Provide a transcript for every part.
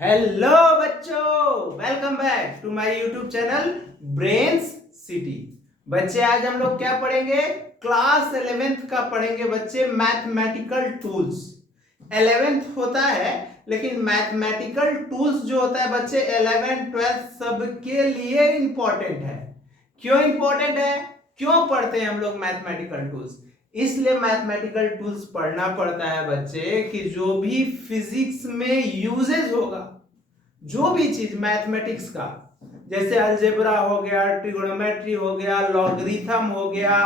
Hello बच्चों, welcome back to my YouTube channel Brains City. बच्चे आज हम लोग क्या पढ़ेंगे? क्लास 11th का पढ़ेंगे बच्चे, मैथमेटिकल टूल्स। 11th होता है लेकिन मैथमेटिकल टूल्स जो होता है बच्चे 11th 12th सबके लिए इंपॉर्टेंट है। क्यों इंपॉर्टेंट है? क्यों पढ़ते हैं हम लोग मैथमेटिकल टूल्स? इसलिए मैथमेटिकल टूल्स पढ़ना पड़ता है बच्चे कि जो भी फिजिक्स में यूजेज होगा, जो भी चीज मैथमेटिक्स का, जैसे अलजेब्रा हो गया, ट्रिगोनोमेट्री हो गया, लॉगरिथम हो गया,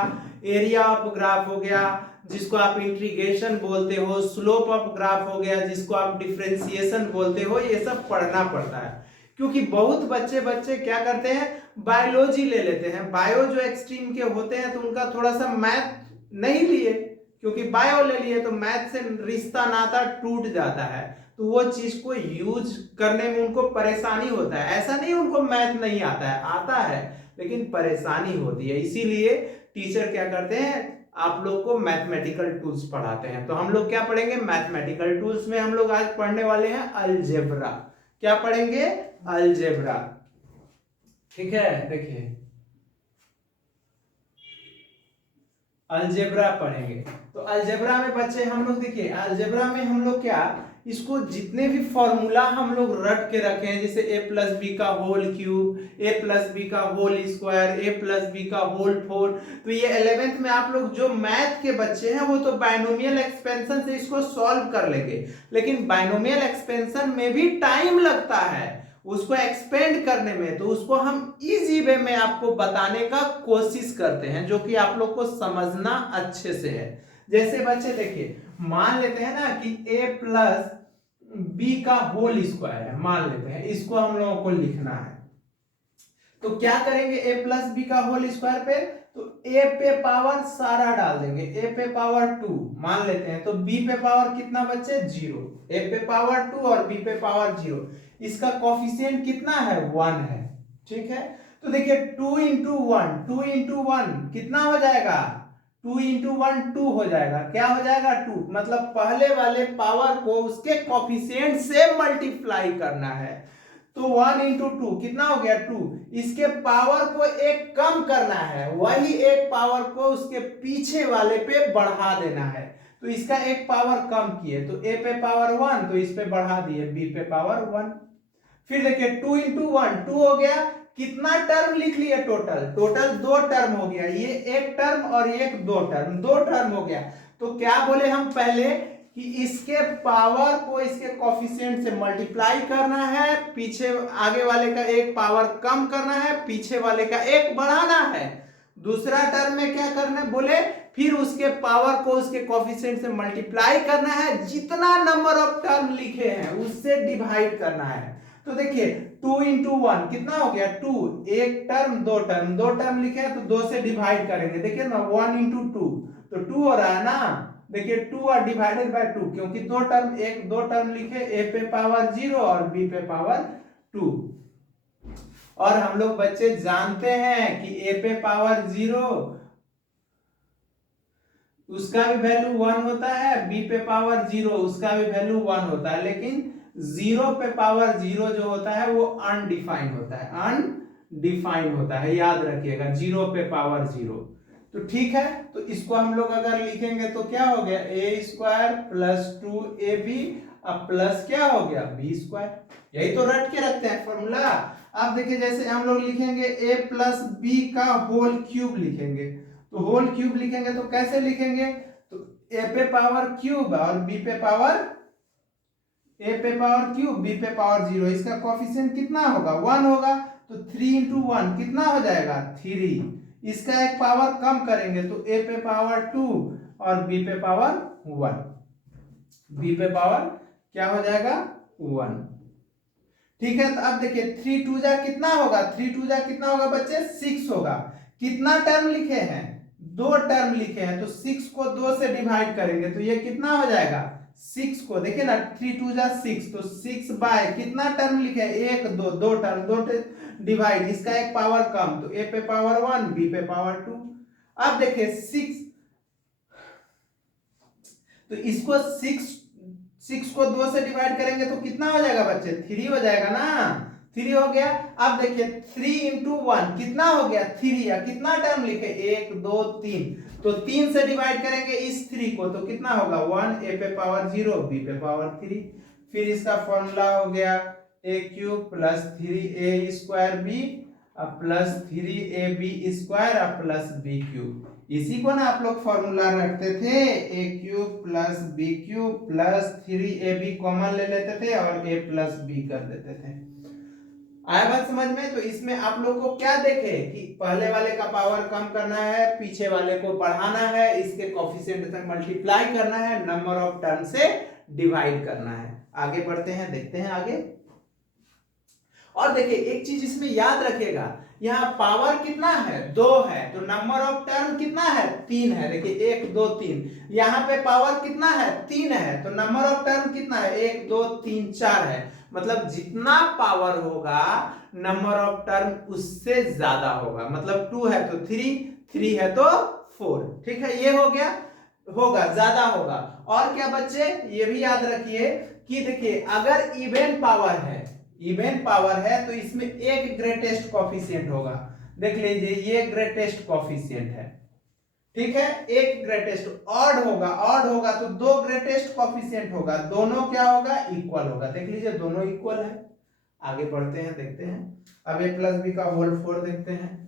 एरिया ऑफ ग्राफ हो गया जिसको आप इंटीग्रेशन बोलते हो, स्लोप ऑफ ग्राफ हो गया जिसको आप डिफरेंशिएशन बोलते हो, ये सब पढ़ना पड़ता है। क्योंकि बहुत बच्चे बच्चे क्या करते हैं, बायोलॉजी ले लेते हैं। बायो जो एक्सट्रीम के होते हैं तो उनका थोड़ा सा मैथ नहीं लिए, क्योंकि बायो ले लिए तो मैथ से रिश्ता नाता टूट जाता है, तो वो चीज को यूज करने में उनको परेशानी होता है। ऐसा नहीं उनको मैथ नहीं आता है, आता है, लेकिन परेशानी होती है। इसीलिए टीचर क्या करते हैं, आप लोग को मैथमेटिकल टूल्स पढ़ाते हैं। तो हम लोग क्या पढ़ेंगे? मैथमेटिकल टूल्स में हम लोग आज पढ़ने वाले हैं अलजेब्रा। क्या पढ़ेंगे? अलजेब्रा। ठीक है, देखिए अलजेब्रा पढ़ेंगे। तो अलजेब्रा में बच्चे हम लोग देखिए, अलजेब्रा में हम लोग क्या, इसको जितने भी फॉर्मूला हम लोग रट के रखे हैं, जैसे ए प्लस बी का होल क्यूब, ए प्लस बी का होल स्क्वायर, ए प्लस बी का होल फोर, तो ये 11th में आप लोग जो मैथ के बच्चे हैं वो तो बायनोमियल एक्सपेंशन से इसको सॉल्व कर लेंगे, लेकिन बायनोमियल एक्सपेंशन में भी टाइम लगता है उसको एक्सपेंड करने में। तो उसको हम इजी वे में आपको बताने का कोशिश करते हैं, जो कि आप लोग को समझना अच्छे से है। जैसे बच्चे देखिए, मान लेते हैं ना कि a प्लस बी का होल स्क्वायर है, मान लेते हैं, इसको हम लोगों को लिखना है। तो क्या करेंगे? a प्लस बी का होल स्क्वायर पे तो a पे पावर सारा डाल देंगे, a पे पावर 2 मान लेते हैं, तो b पे पावर कितना बच्चे? 0। a पे पावर 2 और b पे पावर 0, इसका कोफिशिएंट कितना है? 1 है। ठीक है, तो देखिए 2 इंटू वन, 2 इंटू वन कितना हो जाएगा? 2 इंटू वन 2 हो जाएगा। क्या हो जाएगा? 2। मतलब पहले वाले पावर को उसके कोफिशिएंट से मल्टीप्लाई करना है। तो 1 इंटू टू कितना हो गया? 2। इसके पावर को एक कम करना है, वही एक पावर को उसके पीछे वाले पे बढ़ा देना है। तो इसका एक पावर कम किए तो a पे पावर 1, तो इस पे बढ़ा दिए b पे पावर 1। फिर देखिए 2 इंटू वन 2 हो गया। कितना टर्म लिख लिए? टोटल टोटल 2 टर्म हो गया, ये एक टर्म और एक दो टर्म हो गया। तो क्या बोले हम पहले कि इसके पावर को इसके कोफिशिएंट से मल्टीप्लाई करना है, पीछे आगे वाले का एक पावर कम करना है, पीछे वाले का एक बढ़ाना है। दूसरा टर्म में क्या करना है बोले, फिर उसके पावर को उसके कोफिशिएंट से मल्टीप्लाई करना है, जितना नंबर ऑफ टर्म लिखे हैं उससे डिवाइड करना है। तो देखिए 2 इंटू वन कितना हो गया? 2। एक टर्म दो टर्म लिखे हैं तो 2 से डिवाइड करेंगे, देखिए ना 1 इंटू टू, तो 2 हो रहा है ना। देखिए 2 और डिवाइडेड बाय 2, क्योंकि दो टर्म लिखे, a पे पावर 0 और b पे पावर 2। और हम लोग बच्चे जानते हैं कि a पे पावर 0 उसका भी वैल्यू 1 होता है, b पे पावर 0 उसका भी वैल्यू 1 होता है, लेकिन 0 पे पावर 0 जो होता है वो अनडिफाइंड होता है, अनडिफाइंड होता है, याद रखिएगा, 0 पे पावर 0। तो ठीक है, तो इसको हम लोग अगर लिखेंगे तो क्या हो गया? a स्क्वायर प्लस 2ab अब प्लस क्या हो गया? b square. यही तो रट के रखते हैं फॉर्मूला। अब देखिए जैसे हम लोग लिखेंगे a प्लस बी का होल क्यूब लिखेंगे, तो होल क्यूब लिखेंगे तो कैसे लिखेंगे? तो a पे पावर क्यूब और b पे पावर, a पे पावर क्यूब b पे पावर 0, इसका कोफिशिएंट कितना होगा? 1 होगा। तो 3 इंटू वन कितना हो जाएगा? 3। इसका एक पावर कम करेंगे तो a पे पावर 2 और b पे पावर 1, b पे पावर क्या हो जाएगा? 1। ठीक है, तो अब देखिए 3 टू जा कितना होगा? 3 टू जा कितना होगा बच्चे? 6 होगा। कितना टर्म लिखे हैं? 2 टर्म लिखे हैं, तो 6 को 2 से डिवाइड करेंगे तो ये कितना हो जाएगा? 6 को देखिए ना, 3 टू जा 6, तो 6 बाय कितना टर्म लिखे हैं? 1 2, दो टर्म, दो डिवाइड, इसका एक पावर कम, तो a पे पावर 1 b पे पावर 2। अब देखिए 6, तो इसको 6 6 को 2 से डिवाइड करेंगे तो कितना हो जाएगा बच्चे? 3 हो जाएगा ना। 3 हो गया। अब देखिए 3 इंटू 1 कितना हो गया? 3। या कितना टर्म लिखे? 1 2 3। तो 3 से डिवाइड करेंगे इस 3 को तो कितना होगा? 1 a पे पावर 0 b पे पावर 3। फिर इसका फॉर्मूला हो गया a cube plus 3a square b plus 3ab square plus b cube. इसी को ना आप लोग फॉर्मूला रखते थे, a cube plus b cube plus 3ab common ले लेते थे और a प्लस b कर देते थे। आया बात समझ में? तो इसमें आप लोग को क्या देखे कि पहले वाले का पावर कम करना है, पीछे वाले को बढ़ाना है, इसके कोफिशिएंट से मल्टीप्लाई करना है, नंबर ऑफ टर्म से डिवाइड करना है। आगे बढ़ते हैं, देखते हैं आगे। और देखिए एक चीज इसमें याद रखिएगा, यहाँ पावर कितना है? 2 है, तो नंबर ऑफ टर्म कितना है? 3 है। देखिए 1 2 3। यहाँ पे पावर कितना है? 3 है, तो नंबर ऑफ टर्म कितना है? 1 2 3 4 है। मतलब जितना पावर होगा नंबर ऑफ टर्म उससे ज्यादा होगा। मतलब 2 है तो 3, 3 है तो 4। ठीक है, ये हो गया, होगा ज्यादा होगा। और क्या बच्चे ये भी याद रखिए कि देखिए अगर इवन पावर है, इवन पावर है तो इसमें एक ग्रेटेस्ट कोफिशिएंट होगा। देख लीजिए ये ग्रेटेस्ट कोफिशिएंट है, ठीक है। एक ग्रेटेस्ट ऑड होगा, ऑड होगा तो 2 ग्रेटेस्ट कोफिशिएंट होगा, दोनों क्या होगा? इक्वल होगा। देख लीजिए दोनों इक्वल है। आगे बढ़ते हैं, देखते हैं। अब a प्लस बी का होल 4 देखते हैं।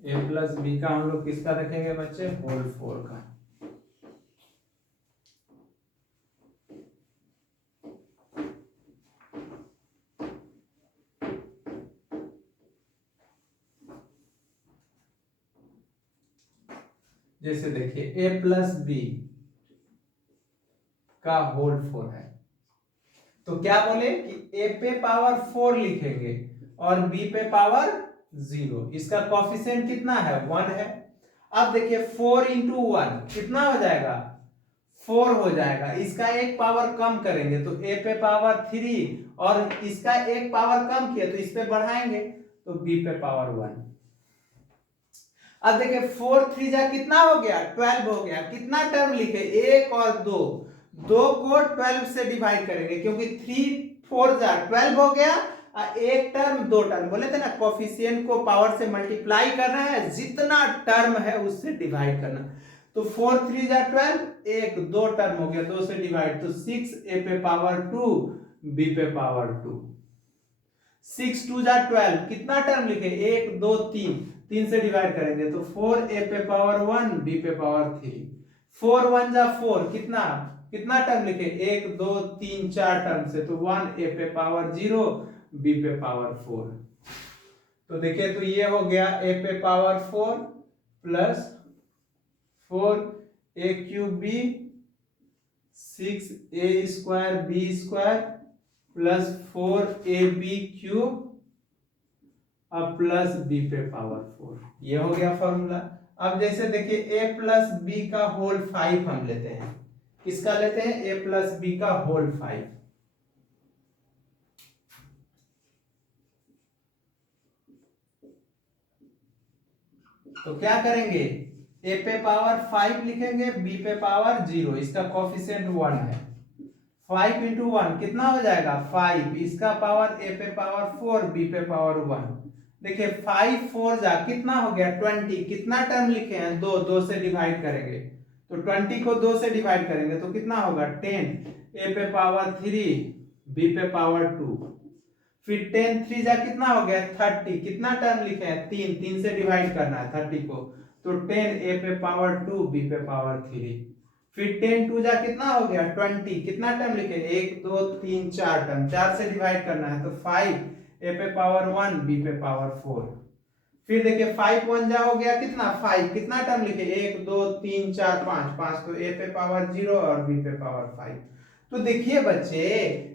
a प्लस बी का हम लोग किसका देखेंगे बच्चे? होल 4 का। जैसे देखिए a प्लस बी का होल 4 है, तो क्या बोले कि a पे पावर 4 लिखेंगे और b पे पावर 0। इसका कोफिशिएंट कितना है? 1 है। अब देखिए 4 इंटू 1 कितना हो जाएगा? 4 हो जाएगा। इसका एक पावर कम करेंगे तो a पे पावर 3 और इसका एक पावर कम किया तो इस पे बढ़ाएंगे तो b पे पावर 1। अब देखिए 4 3 जा कितना हो गया? 12 हो गया। कितना टर्म लिखे? 1 और 2, 2 को 12 से डिवाइड करेंगे क्योंकि 3 4 जा 12 हो गया। एक टर्म 2 टर्म बोले थे ना, कोफिशिएंट को पावर से मल्टीप्लाई करना है, जितना टर्म है उससे डिवाइड करना। तो 4 3 जा 12, एक 2 टर्म हो गया, 2 से डिवाइड तो 6 a पे पावर 2 b पे पावर 2। 6 2 जा 12, कितना टर्म लिखे? 1 2 3, 3 से डिवाइड करेंगे तो 4 a पे पावर 1 b पे पावर 3। 4 1 जा 4, कितना कितना टर्म लिखे? 1 2 3 4 टर्म से, तो 1 a पे पावर 0 b पे पावर 4। तो देखिए तो ये हो गया a पे power 4 plus 4 a cube b 6 a square b square plus 4ab cube अब प्लस b पे पावर 4। ये हो गया फॉर्मूला। अब जैसे देखिए a प्लस बी का होल 5 हम लेते हैं। किसका लेते हैं? a प्लस बी का होल 5। तो क्या करेंगे? a पे पावर 5 लिखेंगे, b पे पावर 0, इसका कोफिशिएंट 1 है। 5 इंटू 1 कितना हो जाएगा? 5, इसका पावर a पे पावर 4 b पे पावर 1। देखिए 5 4 जा कितना हो गया? 20। कितना टर्म लिखे हैं? 2, 2 से डिवाइड करेंगे तो 20 को 2 से डिवाइड करेंगे तो कितना होगा? 10, a पे पावर 3 b पे पावर 2। फिर 10 3 जा कितना हो गया? 30। कितना टर्म लिखे हैं? 3, 3 से डिवाइड करना है 30 को, तो 10 a पे पावर 2 b पे पावर 3। फिर 10 2 जा कितना हो गया? 20। कितना टर्म लिखे? 1 2 3 4 टर्म, 4 से डिवाइड करना है तो 5 a पे पावर 1 b पे पावर 4। फिर देखिए 5 1 जा हो गया कितना? 5। कितना टर्म लिखे? 1 2 3 4 5, 5 तो a पे पावर 0 और b पे पावर 5। तो देखिए बच्चे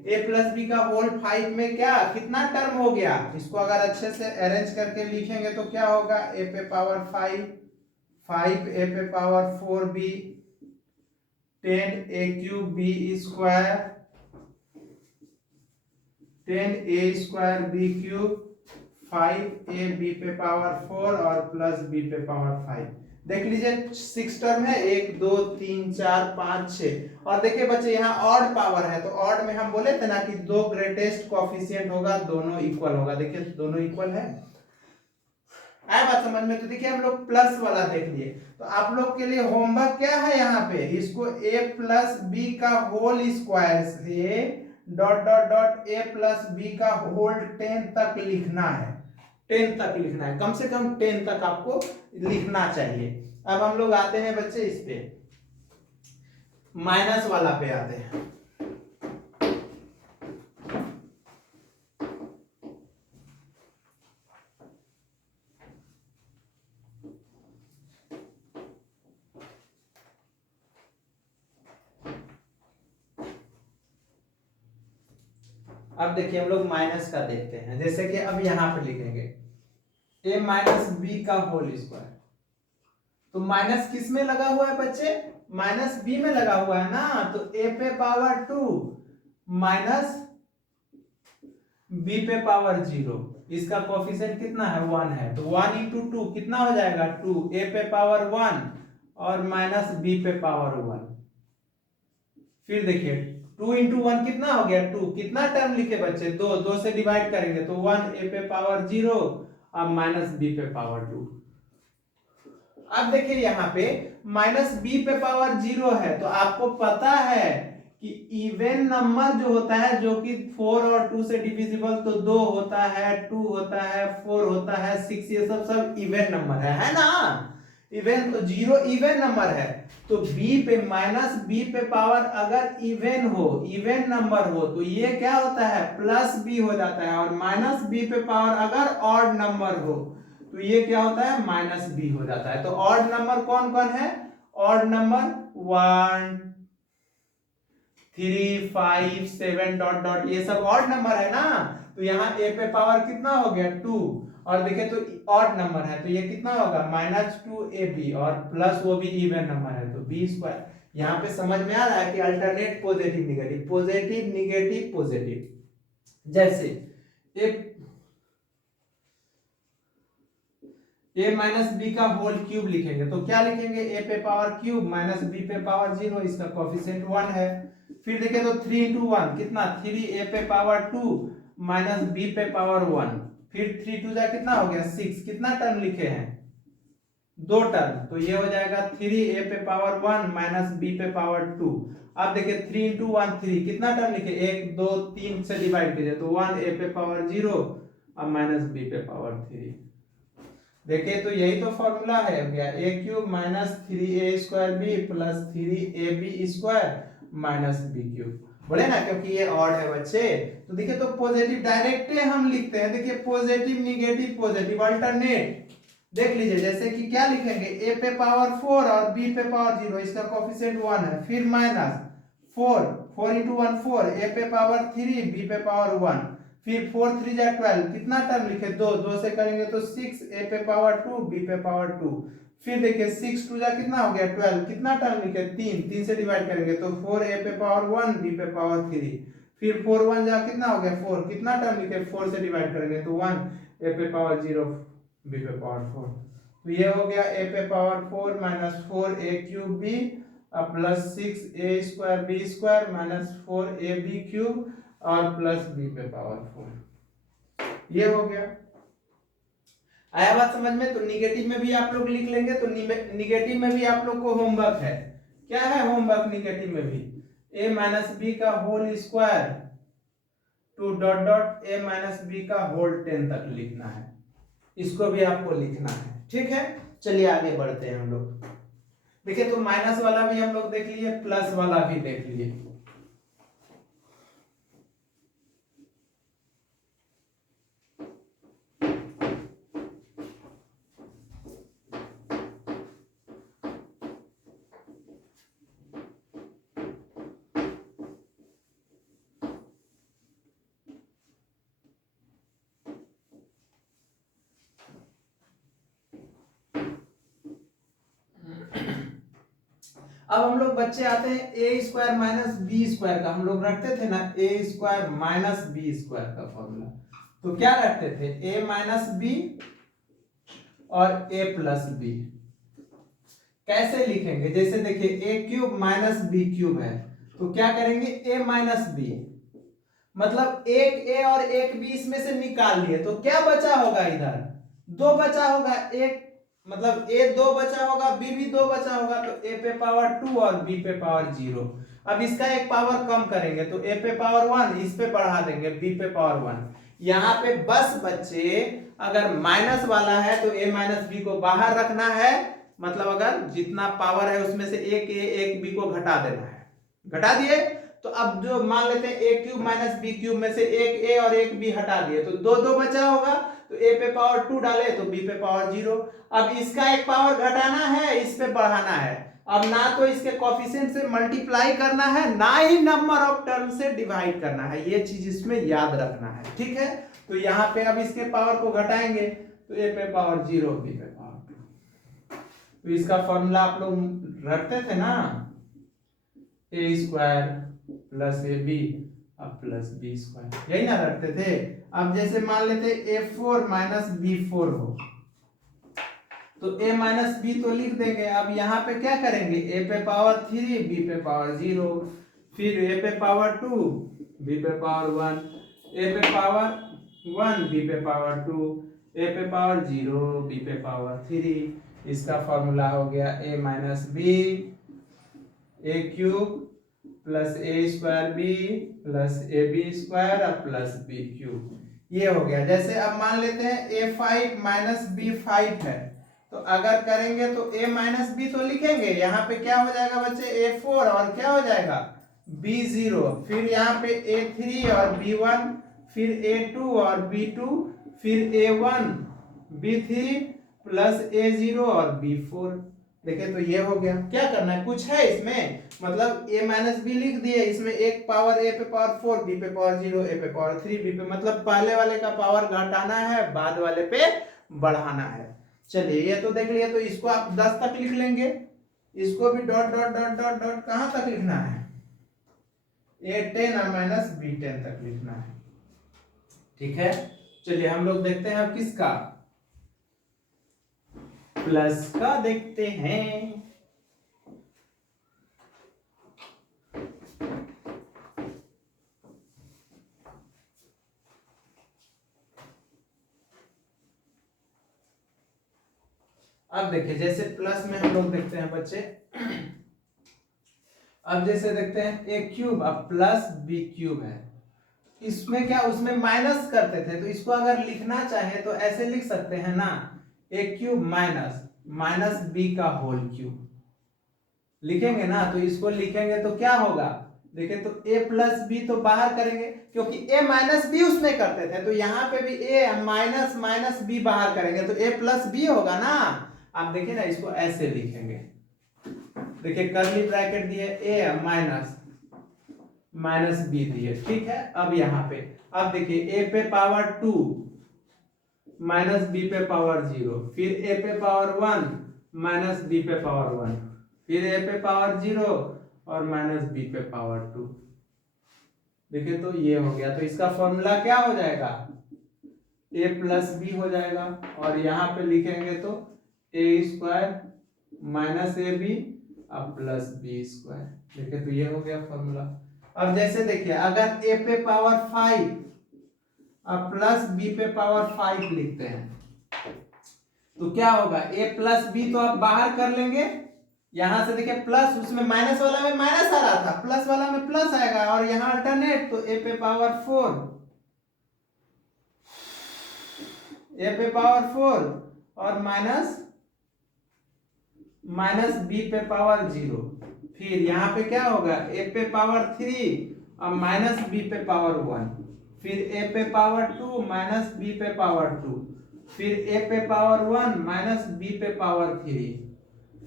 a प्लस बी का होल 5 में क्या कितना टर्म हो गया? इसको अगर अच्छे से अरेंज करके लिखेंगे तो क्या होगा? a पे पावर 5, 5 a पे power 4b 10 a cube b square 10 a square b cube 5ab/4 और प्लस b/5। देख लीजिए 6 टर्म है, 1 2 3 4 5 6। और देखिए बच्चे यहाँ ऑड पावर है, तो ऑड में हम बोले थे ना कि दो ग्रेटेस्ट कोएफिशिएंट होगा, दोनों इक्वल होगा। देखिए दोनों इक्वल है। आया बात समझ में? तो देखिए हम लोग प्लस वाला देख लिए। तो आप लोग के लिए होमवर्क क्या है यहाँ पे, इसको a प्लस बी का होल स्क्वायर से dot dot dot a plus B का होल 10 तक लिखना है। 10 तक लिखना है, कम से कम 10 तक आपको लिखना चाहिए। अब हम लोग आते हैं बच्चे इस पे, माइनस वाला पे आते हैं। अब देखिए हम लोग माइनस का देखते हैं। जैसे कि अब यहां पे लिखेंगे a माइनस बी का होल स्क्वायर। तो माइनस किस में लगा हुआ है बच्चे, माइनस बी में लगा हुआ है ना। तो a पे पावर 2 माइनस b पे पावर 0, इसका कोएफिशिएंट कितना है, 1 है। तो 1 इंटू 2 कितना हो जाएगा, 2। a पे पावर 1 और माइनस b पे पावर 1। फिर देखिए 2 इंटू 1 कितना हो गया, 2। कितना टर्म लिखे बच्चे, 2। 2 से डिवाइड करेंगे तो 1 a पे पावर 0 और माइनस b पे पावर 2। अब देखिए यहाँ पे माइनस b पे पावर 0 है, तो आपको पता है कि इवन नंबर जो होता है, जो कि 4 और 2 से डिविजिबल, तो 2 होता है, 2 होता है, 4 होता है, 6, ये सब इवन नंबर है ना। इवन तो 0 इवन नंबर है। तो b पे माइनस b पे पावर अगर इवन हो, इवन नंबर हो, तो ये क्या होता है, प्लस b हो जाता है। और माइनस b पे पावर अगर ऑड नंबर हो, तो ये क्या होता है, माइनस b हो जाता है। तो ऑड नंबर कौन कौन है, ऑड नंबर 1 3 5 7 डॉट डॉट, ये सब ऑड नंबर है ना। तो यहाँ a पे पावर कितना हो गया, 2। और देखे तो ऑड नंबर है, तो ये कितना होगा, माइनस 2ab, और प्लस वो भी इवन नंबर है तो b स्क्वायर। यहाँ पे समझ में आ रहा है कि alternate positive negative, positive negative positive. जैसे a माइनस बी का होल क्यूब लिखेंगे तो क्या लिखेंगे, a पे पावर क्यूब माइनस b पे पावर 0, इसका कोएफिशिएंट 1 है। फिर देखें तो 3 इंटू 1 कितना, 3a पे पावर 2 माइनस b पे पावर 1। फिर 3 2 जा कितना हो गया, 6। कितना टर्म लिखे हैं, 2 टर्म। तो ये हो जाएगा 3a पे पावर 1 माइनस b पे पावर 2। अब देखिए 3 इंटू 1 3, कितना टर्म लिखे, 1 2 3 से डिवाइड कीजिए तो 1a पे पावर 0 और माइनस b पे पावर 3। देखिए तो यही तो फॉर्मूला है भैया, a cube minus 3a square b plus 3ab square minus b cube. बोले ना, क्योंकि ये ऑड है बच्चे। तो देखिए तो पॉजिटिव डायरेक्ट हम लिखते हैं। देखिए पॉजिटिव निगेटिव पॉजिटिव अल्टरनेट देख लीजिए। जैसे कि क्या लिखेंगे, a पे पावर 4 और b पे पावर 0, इसका कोएफिशिएंट 1 है। फिर माइनस 4, 4 इंटू 1 4, a पे पावर 3 b पे पावर 1। फिर 4 3 जा 12, कितना टर्म लिखे, 2। 2 से करेंगे तो 6, a पे पावर 2 b पे पावर 2। फिर देखिए 6 2 जा कितना हो गया 12, कितना टर्म लिखे, 3। 3 से डिवाइड करेंगे तो 4 a पे पावर 1 b पे पावर 3। फिर 4 1 जा कितना हो गया 4, कितना टर्म लिखे, 4 से डिवाइड करेंगे तो 1 a पे पावर 0 b पे पावर 4। तो ये हो गया a पे power 4 minus 4a cube b plus 6a square b square minus 4ab cube और प्लस b पे पावर 4। ये हो गया। आया बात समझ में? तो निगेटिव में भी आप लोग लिख लेंगे। तो निगेटिव में भी आप लोग को होमवर्क है। क्या है होमवर्क निगेटिव में भी, a माइनस बी का whole square to dot dot a minus B का होल 10 तक लिखना है। इसको भी आपको लिखना है, ठीक है। चलिए आगे बढ़ते हैं हम लोग। देखिए तो माइनस वाला भी हम लोग देख लिए, प्लस वाला भी देख लिए। अब हम लोग बच्चे आते हैं a square minus b square का। हम लोग रखते थे ना a square minus b square का फॉर्मूला। तो क्या रखते थे a माइनस बी और a प्लस बी। कैसे लिखेंगे, जैसे देखिए a cube minus b cube है, तो क्या करेंगे a माइनस बी, मतलब एक a और एक b इसमें से निकाल लिए, तो क्या बचा होगा, इधर दो बचा होगा, एक मतलब a दो बचा होगा, b भी दो बचा होगा, तो a पे पावर 2 और b पे पावर 0। अब इसका एक पावर कम करेंगे तो a पे पावर 1, इस पे बढ़ा देंगे b पे पावर 1। यहाँ पे बस बच्चे अगर माइनस वाला है तो a माइनस बी को बाहर रखना है, मतलब अगर जितना पावर है उसमें से एक a एक b को घटा देना है, घटा दिए। तो अब जो मान लेते हैं a cube minus b cube में से एक a और एक b हटा दिए, तो दो दो बचा होगा, तो a पे पावर 2 डाले तो b पे पावर 0। अब इसका एक पावर घटाना है, इस पे बढ़ाना है। अब ना तो इसके कोफिशिएंट से मल्टीप्लाई करना है, ना ही नंबर ऑफ टर्म से डिवाइड करना है, ये चीज इसमें याद रखना है, ठीक है। तो यहाँ पे अब इसके पावर को घटाएंगे तो a पे पावर 0 b पे पावर 2। तो इसका फॉर्मूला आप लोग रखते थे ना, a square plus a b अब प्लस बी स्क्वायर, यही ना रखते थे। अब जैसे मान लेते a4 माइनस b4 हो, तो a माइनस बी तो लिख देंगे। अब यहाँ पे क्या करेंगे, a पे पावर 3 b पे पावर 0, फिर a पे पावर 2 b पे पावर 1, a पे पावर 1 b पे पावर 2, a पे पावर 0 b पे पावर 3। इसका फॉर्मूला हो गया a minus b a cube plus a square b plus a b square और प्लस बी क्यूब, ये हो गया। जैसे अब मान लेते हैं a5 माइनस b5 है, तो अगर करेंगे तो a माइनस बी तो लिखेंगे, यहाँ पे क्या हो जाएगा बच्चे a4 और क्या हो जाएगा b0, फिर यहाँ पे a3 और b1, फिर a2 और b2, फिर a1 b3 प्लस a0 और b4। देखिए तो ये हो गया। क्या करना है, कुछ है इसमें, मतलब a माइनस बी लिख दिए, इसमें एक पावर a पे पावर 4 b पे पावर 0 a पे पावर 3 b पे, मतलब पहले वाले का पावर घटाना है, बाद वाले पे बढ़ाना है। चलिए ये तो देख लिया, तो इसको आप 10 तक लिख लेंगे, इसको भी dot dot dot dot dot कहां तक लिखना है, a10 और माइनस b10 तक लिखना है, ठीक है। चलिए हम लोग देखते हैं अब किसका, प्लस का देखते हैं। अब देखिए जैसे प्लस में हम लोग देखते हैं बच्चे, अब जैसे देखते हैं ए क्यूब अब प्लस बी क्यूब है, इसमें क्या उसमें माइनस करते थे, तो इसको अगर लिखना चाहे तो ऐसे लिख सकते हैं ना, ए क्यूब माइनस माइनस बी का होल क्यूब लिखेंगे ना। तो इसको लिखेंगे तो क्या होगा, देखिए तो a प्लस बी तो बाहर करेंगे, क्योंकि a माइनस बी उसमें करते थे, तो यहाँ पे भी a माइनस माइनस बी बाहर करेंगे तो a प्लस बी होगा ना। आप देखिए ना, इसको ऐसे लिखेंगे, देखिए कर्ली ब्रैकेट दिए a माइनस माइनस बी दिए, ठीक है। अब यहाँ पे अब देखिए a पे पावर 2 माइनस बी पे पावर 0, फिर a पे पावर 1 माइनस बी पे पावर 1, फिर a पे पावर 0 और माइनस बी पे पावर 2। देखिए तो ये हो गया, तो इसका फॉर्मूला क्या हो जाएगा, a प्लस बी हो जाएगा, और यहाँ पे लिखेंगे तो a square minus A b अब प्लस बी स्क्वायर। देखिए तो ये हो गया फॉर्मूला। अब जैसे देखिए अगर a पे पावर 5 अब प्लस b पे पावर 5 लिखते हैं, तो क्या होगा, a प्लस बी तो आप बाहर कर लेंगे, यहां से देखिए प्लस, उसमें माइनस वाला में माइनस आ रहा था, प्लस वाला में प्लस आएगा, और यहां अल्टरनेट, तो a पे पावर 4 a पे पावर 4 और माइनस माइनस बी पे पावर 0, फिर यहाँ पे क्या होगा a पे पावर 3 और माइनस बी पे पावर 1, फिर a पे पावर 2 माइनस बी पे पावर 2, फिर a पे पावर 1 माइनस बी पे पावर 3,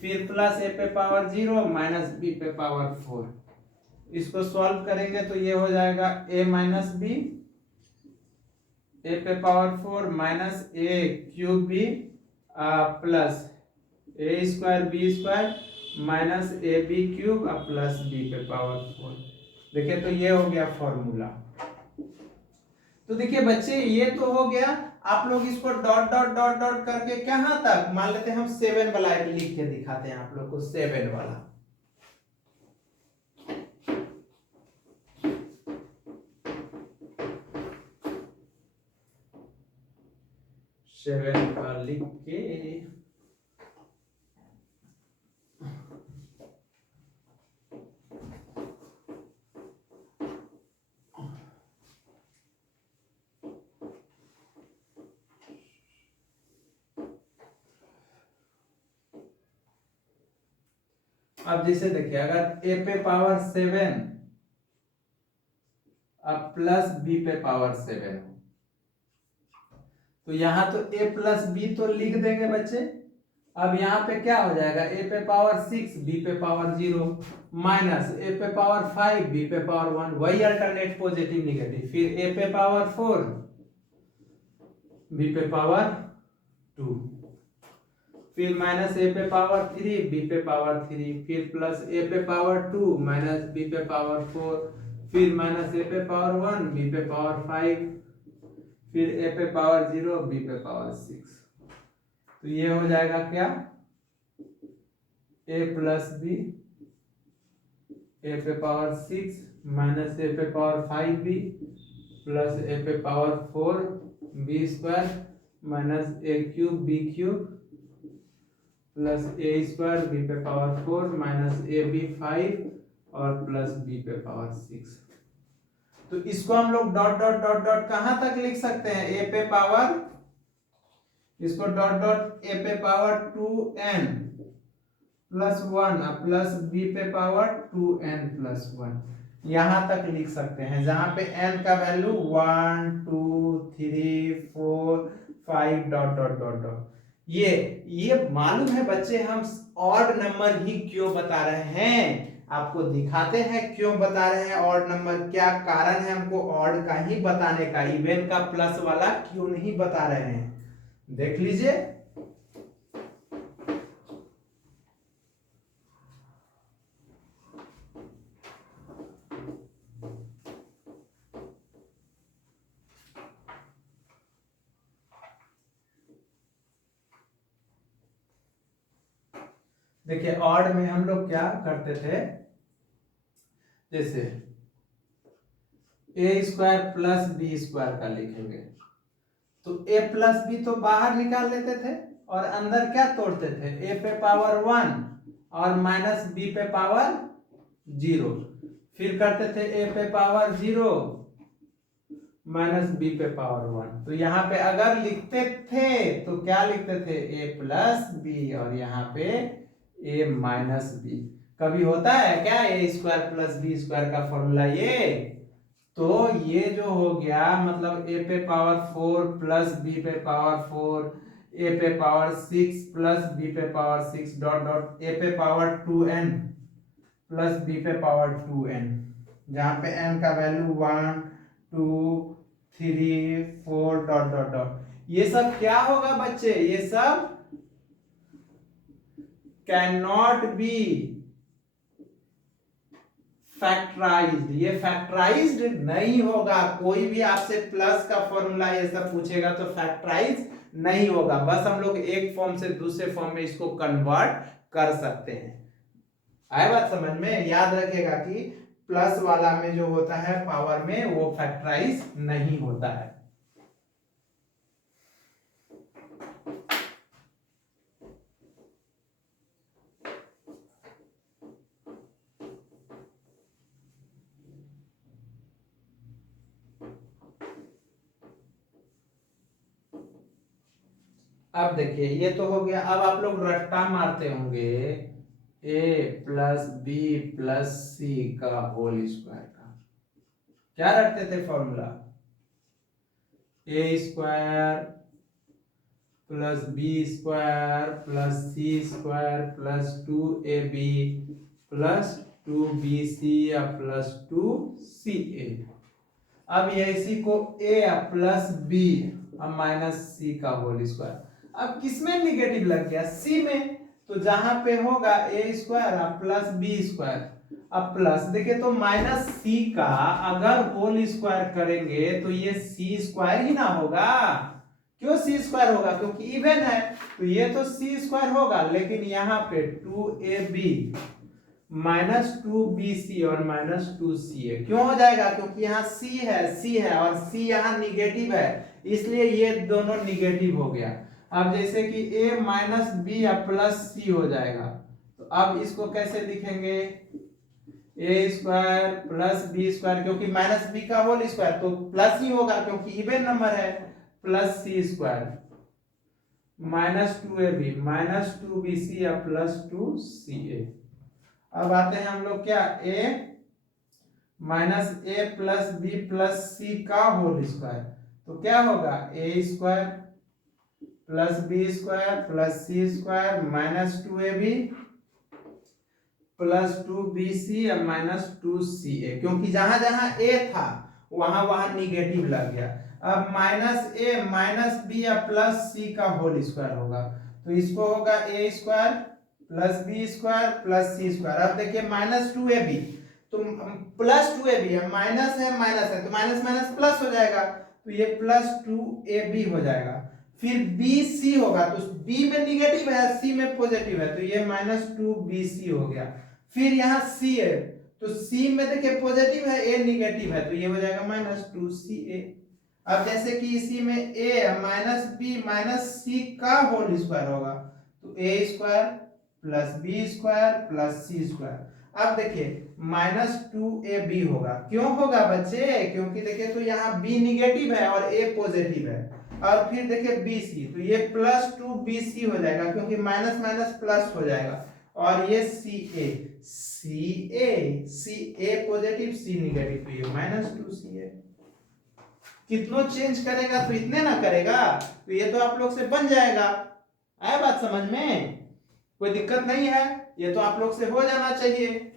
फिर प्लस a पे पावर 0 माइनस बी पे पावर 4। इसको सॉल्व करेंगे तो ये हो जाएगा a माइनस बी a पे power 4 minus a cube b plus a square b square minus A b cube और प्लस बी पे पावर 4। देखिए तो ये हो गया फॉर्मूला। तो देखिए बच्चे ये तो हो गया, आप लोग इसको डॉट डॉट डॉट डॉट करके कहां तक, मान लेते हैं हम 7 वाला लिख के दिखाते हैं आप लोग को, 7 वाला। 7 का लिख के अब जैसे देखिए, अगर a पे पावर 7 अब प्लस b पे पावर 7 तो यहां तो a प्लस b तो लिख देंगे बच्चे। अब यहाँ पे क्या हो जाएगा, a पे पावर 6 b पे पावर 0 माइनस a पे पावर 5 b पे पावर 1, वही अल्टरनेट पॉजिटिव निगेटिव, फिर a पे पावर 4 b पे पावर 2, फिर माइनस a पे पावर 3 b पे पावर 3, फिर प्लस a पे पावर 2 माइनस b पे पावर 4, फिर माइनस a पे पावर 1 b पे पावर 5, फिर a पे पावर 0 b पे पावर 6। तो ये हो जाएगा क्या, a प्लस बी a पे पावर 6 माइनस a पे पावर 5b प्लस a पे power 4 b square minus a cube b cube plus a square b पे पावर 4 माइनस a b 5 और प्लस b पे पावर 6। तो इसको हम लोग डॉट डॉट डॉट डॉट कहां तक लिख सकते हैं, a पे पावर, इसको डॉट डॉट a पे power 2n plus 1 plus b पे पावर 2n प्लस 1, यहां तक लिख सकते हैं, जहां पे n का value 1 2 3 4 5 dot dot dot dot. ये मालूम है बच्चे, हम ऑड नंबर ही क्यों बता रहे हैं, आपको दिखाते हैं क्यों बता रहे हैं ऑड नंबर, क्या कारण है हमको ऑड का ही बताने का, इवन का प्लस वाला क्यों नहीं बता रहे हैं, देख लीजिए। देखिए ऑड में हम लोग क्या करते थे, जैसे a square plus B square का लिखेंगे तो a प्लस बी तो बाहर निकाल लेते थे और अंदर क्या तोड़ते थे, a पे पावर 1 और माइनस b पे पावर 0, फिर करते थे a पे पावर 0 माइनस b पे पावर 1। तो यहाँ पे अगर लिखते थे तो क्या लिखते थे, a प्लस बी और यहाँ पे a माइनस बी। कभी होता है क्या a square plus B square का फॉर्मूला ये, तो ये जो हो गया मतलब a पे पावर 4 प्लस b पे पावर 4, a पे पावर 6 प्लस b पे पावर 6 डॉट डॉट a पे पावर 2n प्लस b पे पावर 2n, जहां पे n का वैल्यू 1 2 3 4 डॉट डॉट डॉट। ये सब क्या होगा बच्चे, ये सब कैन नॉट बी फैक्टराइज्ड, ये फैक्टराइज्ड नहीं होगा, कोई भी आपसे प्लस का फॉर्मूला ये सब पूछेगा तो फैक्टराइज नहीं होगा, बस हम लोग एक फॉर्म से दूसरे फॉर्म में इसको कन्वर्ट कर सकते हैं। आए बात समझ में, याद रखिएगा कि प्लस वाला में जो होता है पावर में वो फैक्टराइज नहीं होता है। अब देखिए ये तो हो गया, अब आप लोग रट्टा मारते होंगे a प्लस बी प्लस सी का होल स्क्वायर का, क्या रखते थे formula, a square plus B square plus C square plus 2ab plus 2bc या प्लस 2ca। अब ये इसी को a प्लस बी अब माइनस सी का होल स्क्वायर, अब किसमें निगेटिव लग गया, सी में, तो जहां पे होगा a square plus B square अब प्लस देखिए तो माइनस सी का अगर होल स्क्वायर करेंगे तो ये सी स्क्वायर ही ना होगा। क्यों सी स्क्वायर होगा? क्योंकि इवन है तो ये तो सी स्क्वायर होगा, लेकिन यहाँ पे 2ab माइनस 2bc और माइनस 2ca क्यों हो जाएगा? क्योंकि यहाँ c है और c यहाँ निगेटिव है, इसलिए ये दोनों निगेटिव हो गया। अब जैसे कि a माइनस बी या प्लस सी हो जाएगा, तो अब इसको कैसे लिखेंगे? A square plus B square, क्योंकि माइनस बी का होल स्क्वायर तो प्लस ही होगा क्योंकि इवन नंबर है, प्लस सी square minus 2ab minus 2bc या प्लस 2ca। अब आते हैं हम लोग क्या, a minus A plus B plus सी का होल स्क्वायर, तो क्या होगा? A square plus B square plus C square minus 2ab plus 2bc या माइनस 2ca, क्योंकि जहां जहां a था वहां वहां निगेटिव लग गया। अब माइनस ए माइनस बी या प्लस सी का होल स्क्वायर होगा, तो इसको होगा A square plus B square plus C square. अब देखिए माइनस 2ab तो प्लस 2ab है, माइनस है तो माइनस माइनस प्लस हो जाएगा, तो ये प्लस 2ab हो जाएगा। फिर bc होगा तो b में निगेटिव है, c में पॉजिटिव है, तो ये माइनस 2bc हो गया। फिर यहाँ c है तो c में देखिए पॉजिटिव है, a निगेटिव है, तो ये हो जाएगा माइनस 2ca। अब जैसे कि इसी में a माइनस बी माइनस सी का होल स्क्वायर होगा, तो a square plus B square plus C square. अब देखिए माइनस 2ab होगा, क्यों होगा बच्चे? क्योंकि देखिए तो यहाँ b निगेटिव है और a पॉजिटिव है। और फिर देखिए bc तो ये प्लस 2bc हो जाएगा क्योंकि माइनस माइनस प्लस हो जाएगा। और ये ca पॉजिटिव c निगेटिव, तो ये माइनस 2ca। कितनों चेंज करेगा तो इतने ना करेगा, तो ये तो आप लोग से बन जाएगा। आया बात समझ में? कोई दिक्कत नहीं है, ये तो आप लोग से हो जाना चाहिए।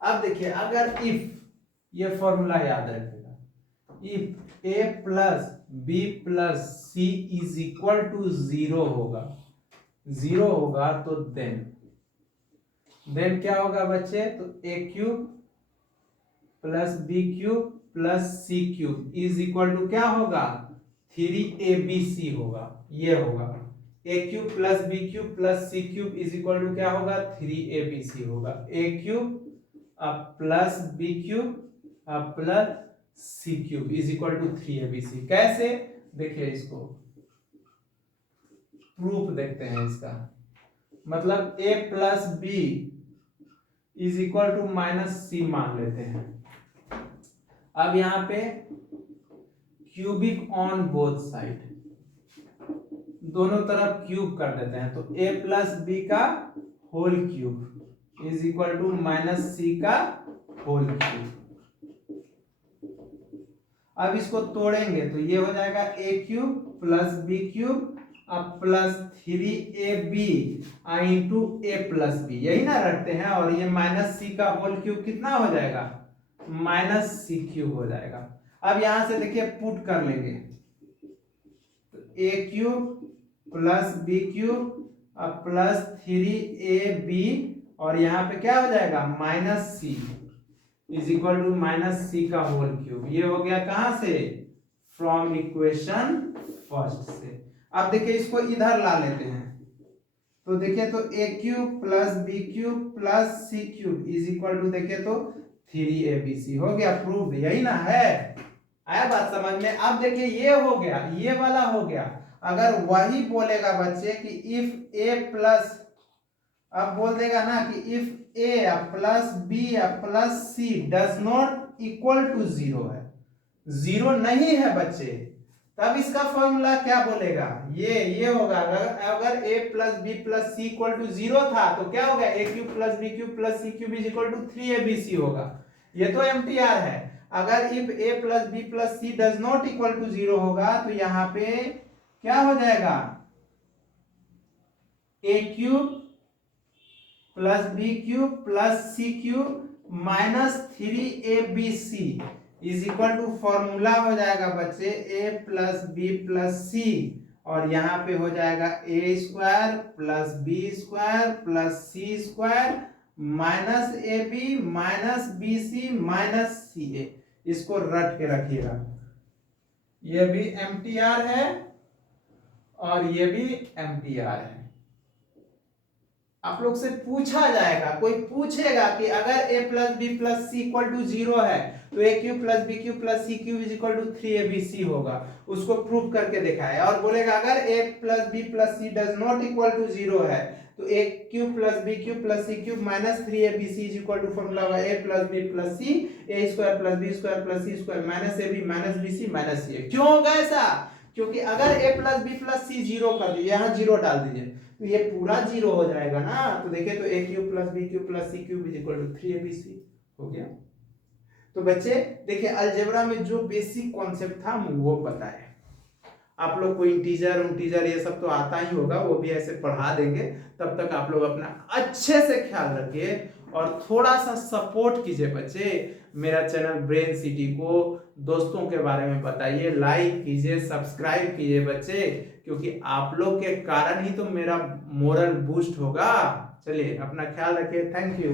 अब देखिए अगर इफ, ये फॉर्मूला याद रखेगा, if a plus B plus c is equal to 0 होगा, 0 होगा तो देन क्या होगा बच्चे? तो a cube plus B cube plus c cube is equal to क्या होगा? 3abc होगा। ये होगा a cube plus B cube plus c cube is equal to क्या होगा? 3abc होगा। a cube plus B cube plus c cube is equal to 3abc। कैसे? देखिए इसको प्रूफ देखते हैं इसका। मतलब a plus B is equal to minus C मान लेते हैं। अब यहाँ पे क्यूबिक ऑन बोथ साइड, दोनों तरफ क्यूब कर देते हैं, तो a प्लस बी का whole cube is equal to minus सी का होल क्यूब। अब इसको तोड़ेंगे तो ये हो जाएगा a cube plus B cube अब plus 3ab into a plus B, यही ना रखते हैं। और ये माइनस सी का होल क्यूब कितना हो जाएगा? माइनस सी क्यूब हो जाएगा। अब यहां से देखिए पुट कर लेंगे, तो a cube plus B cube अब प्लस 3ab और यहाँ पे क्या हो जाएगा? Minus C is equal to minus सी का होल क्यूब। ये हो गया कहां से? फ्रॉम इक्वेशन फर्स्ट से। अब देखिए इसको इधर ला लेते हैं, तो देखिए तो a cube plus B cube plus c cube is equal to देखिए तो 3abc हो गया। प्रूफ यही ना है? आया बात समझ में? अब देखिए ये हो गया, ये वाला हो गया। अगर वही बोलेगा बच्चे कि इफ a प्लस, अब बोल देगा ना कि if a plus B plus c does not equal to 0 है, 0 नहीं है बच्चे, तब इसका फॉर्मूला क्या बोलेगा? ये होगा। अगर a plus B plus c equal to 0 था तो क्या होगा? a cube plus B cube plus c cube is equal to 3abc होगा। ये तो एमटीआर है। अगर if a plus B plus c does not equal to 0 होगा तो यहाँ पे क्या हो जाएगा? a cube plus B cube plus c cube minus 3ab is equal to formula हो जाएगा बच्चे a plus B plus C, और यहाँ पे हो जाएगा A square plus B square plus C square minus A B minus B C minus C A. इसको रट के रखिएगा, ये भी एमटीआर है और ये भी एमटीआर है। आप लोग से पूछा जाएगा, कोई पूछेगा कि अगर a plus B plus c equal to 0 है तो a cube plus B cube plus c cube is equal to 3abc होगा, उसको प्रूव करके दिखाया। और बोलेगा अगर a plus B plus c does not equal to 0 है तो a cube plus B cube plus c cube minus 3abc is equal to formula होगा a plus B plus c a square plus B square plus C square minus ab minus bc minus ca। क्यों होगा ऐसा? क्योंकि अगर a plus B plus c 0 कर दीजिए, यहाँ 0 डाल दीजिए तो ये पूरा 0 हो जाएगा ना। तो देखिए तो a cube plus B cube plus c cube is equal to 3abc हो गया। तो बच्चे देखिए अलजेब्रा में जो बेसिक कॉन्सेप्ट था वो बताए। आप लोग को इंटीजर ये सब तो आता ही होगा, वो भी ऐसे पढ़ा देंगे। तब तक आप लोग अपना अच्छे से ख्याल रखिए और थोड़ा सा सपोर्ट कीजिए बच्चे। मेरा चैनल ब्रेन सिटी को दोस्तों के बारे में बताइए, लाइक कीजिए, सब्सक्राइब कीजिए बच्चे, क्योंकि आप लोग के कारण ही तो मेरा मोरल बूस्ट होगा। चलिए अपना ख्याल रखिए, थैंक यू।